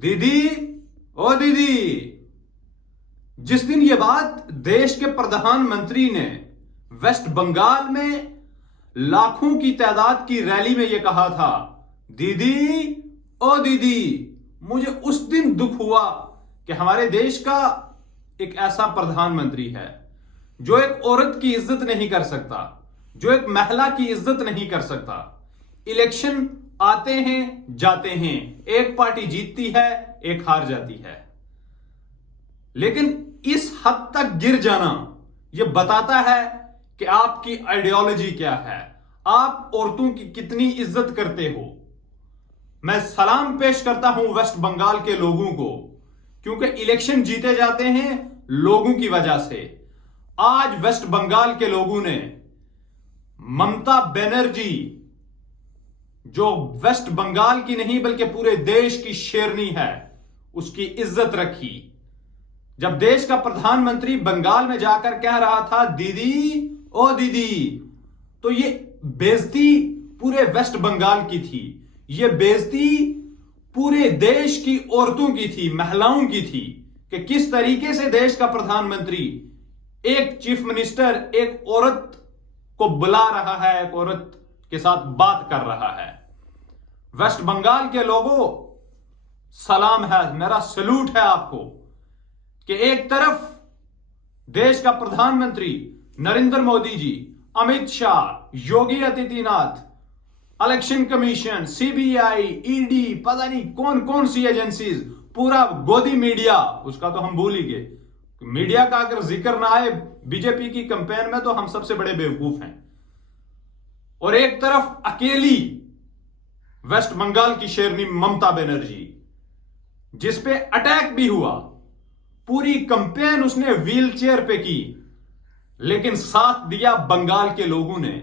दीदी, ओ दीदी, जिस दिन ये बात देश के प्रधानमंत्री ने वेस्ट बंगाल में लाखों की तादाद की रैली में यह कहा था, दीदी, ओ दीदी, मुझे उस दिन दुख हुआ कि हमारे देश का एक ऐसा प्रधानमंत्री है जो एक औरत की इज्जत नहीं कर सकता, जो एक महिला की इज्जत नहीं कर सकता। इलेक्शन आते हैं, जाते हैं, एक पार्टी जीतती है, एक हार जाती है, लेकिन इस हद तक गिर जाना यह बताता है कि आपकी आइडियोलॉजी क्या है, आप औरतों की कितनी इज्जत करते हो। मैं सलाम पेश करता हूं वेस्ट बंगाल के लोगों को, क्योंकि इलेक्शन जीते जाते हैं लोगों की वजह से। आज वेस्ट बंगाल के लोगों ने ममता बनर्जी, जो वेस्ट बंगाल की नहीं बल्कि पूरे देश की शेरनी है, उसकी इज्जत रखी। जब देश का प्रधानमंत्री बंगाल में जाकर कह रहा था, दीदी, ओ दीदी, तो ये बेइज्जती पूरे वेस्ट बंगाल की थी, ये बेइज्जती पूरे देश की औरतों की थी, महिलाओं की थी, कि किस तरीके से देश का प्रधानमंत्री एक चीफ मिनिस्टर एक औरत को बुला रहा है, एक औरत के साथ बात कर रहा है। वेस्ट बंगाल के लोगों, सलाम है, मेरा सैल्यूट है आपको कि एक तरफ देश का प्रधानमंत्री Narendra Modi ji, Amit Shah, Yogi Adityanath, election commission, CBI, ED, पता नहीं कौन कौन सी एजेंसीज, पूरा गोदी मीडिया, उसका तो हम भूल ही गए। मीडिया का अगर जिक्र ना आए बीजेपी की कैंपेन में तो हम सबसे बड़े बेवकूफ हैं। और एक तरफ अकेली वेस्ट बंगाल की शेरनी ममता बनर्जी, जिसपे अटैक भी हुआ, पूरी कैंपेन उसने व्हील चेयर पे की, लेकिन साथ दिया बंगाल के लोगों ने।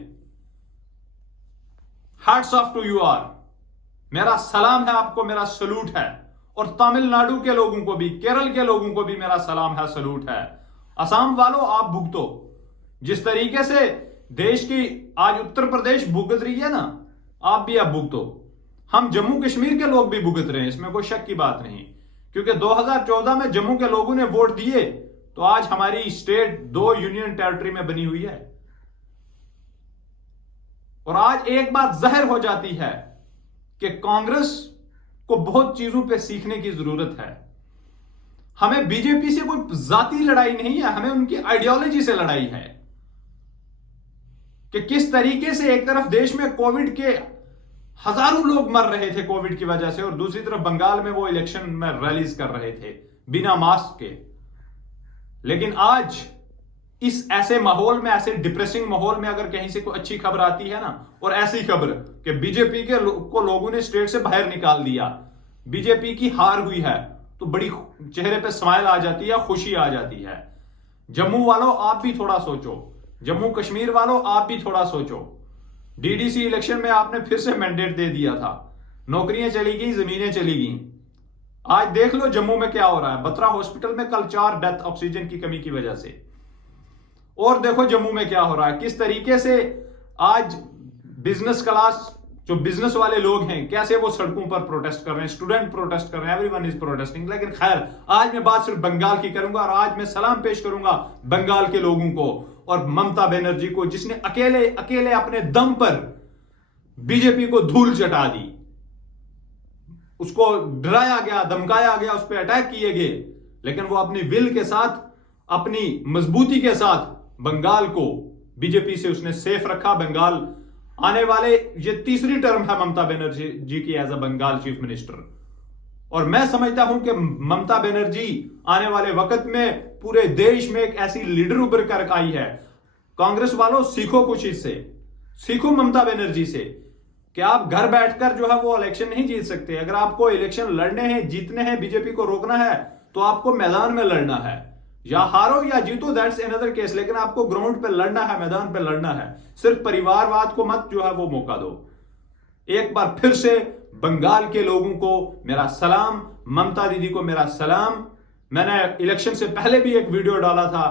Hats off to you are, मेरा सलाम है आपको, मेरा सैल्यूट है। और तमिलनाडु के लोगों को भी, केरल के लोगों को भी मेरा सलाम है, सैल्यूट है। असम वालों, आप भुगतो। जिस तरीके से देश की आज उत्तर प्रदेश भुगत रही है ना, आप भी अब भुगतो। हम जम्मू कश्मीर के लोग भी भुगत रहे हैं, इसमें कोई शक की बात नहीं, क्योंकि 2014 में जम्मू के लोगों ने वोट दिए तो आज हमारी स्टेट 2 यूनियन टेरिटरी में बनी हुई है। और आज एक बात जाहिर हो जाती है कि कांग्रेस को बहुत चीजों पे सीखने की जरूरत है। हमें बीजेपी से कोई जाती लड़ाई नहीं है, हमें उनकी आइडियोलॉजी से लड़ाई है कि किस तरीके से एक तरफ देश में कोविड के हजारों लोग मर रहे थे कोविड की वजह से, और दूसरी तरफ बंगाल में वो इलेक्शन में रैलीज कर रहे थे बिना मास्क के। लेकिन आज इस ऐसे माहौल में, ऐसे डिप्रेसिंग माहौल में अगर कहीं से कोई अच्छी खबर आती है ना, और ऐसी खबर कि बीजेपी के को लोगों ने स्टेट से बाहर निकाल दिया, बीजेपी की हार हुई है, तो बड़ी चेहरे पे स्माइल आ जाती है, खुशी आ जाती है। जम्मू वालों, आप भी थोड़ा सोचो, जम्मू कश्मीर वालों, आप भी थोड़ा सोचो। डीडीसी इलेक्शन में आपने फिर से मैंडेट दे दिया था, नौकरियां चली गई, जमीनें चली गई। आज देख लो जम्मू में क्या हो रहा है। बत्रा हॉस्पिटल में कल 4 डेथ ऑक्सीजन की कमी की वजह से। और देखो जम्मू में क्या हो रहा है, किस तरीके से आज बिजनेस क्लास, जो बिजनेस वाले लोग हैं, कैसे वो सड़कों पर प्रोटेस्ट कर रहे हैं, स्टूडेंट प्रोटेस्ट कर रहे हैं, एवरीवन इज प्रोटेस्टिंग। लेकिन खैर, आज मैं बात सिर्फ बंगाल की करूंगा, और आज मैं सलाम पेश करूंगा बंगाल के लोगों को और ममता बनर्जी को, जिसने अकेले अकेले अपने दम पर बीजेपी को धूल चटा दी। उसको डराया गया, धमकाया गया, उस पर अटैक किए गए, लेकिन वो अपनी विल के साथ, अपनी मजबूती के साथ बंगाल को, बीजेपी से उसने सेफ रखा। बंगाल आने वाले, ये तीसरी टर्म है ममता बनर्जी जी की as a Bengal chief minister, और मैं समझता हूं कि ममता बनर्जी आने वाले वक्त में पूरे देश में एक ऐसी लीडर उभर कर आई है। कांग्रेस वालों, सीखो कुछ इससे, सीखो ममता बनर्जी से कि आप घर बैठकर जो है वो इलेक्शन नहीं जीत सकते। अगर आपको इलेक्शन लड़ने हैं, जीतने हैं, बीजेपी को रोकना है, तो आपको मैदान में लड़ना है। या हारो या जीतो, दैट्स अनदर केस, लेकिन आपको ग्राउंड पे लड़ना है, मैदान पे लड़ना है। सिर्फ परिवारवाद को मत जो है वो मौका दो। एक बार फिर से बंगाल के लोगों को मेरा सलाम, ममता दीदी को मेरा सलाम। मैंने इलेक्शन से पहले भी एक वीडियो डाला था,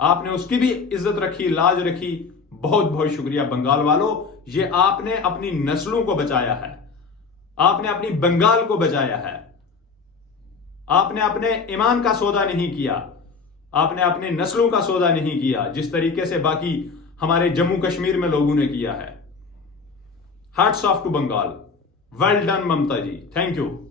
आपने उसकी भी इज्जत रखी, लाज रखी। बहुत बहुत शुक्रिया बंगाल वालों, ये आपने अपनी नस्लों को बचाया है, आपने अपनी बंगाल को बचाया है। आपने अपने ईमान का सौदा नहीं किया, आपने अपने नस्लों का सौदा नहीं किया जिस तरीके से बाकी हमारे जम्मू कश्मीर में लोगों ने किया है। Hats off to Bengal. Well done Mamata ji, thank you.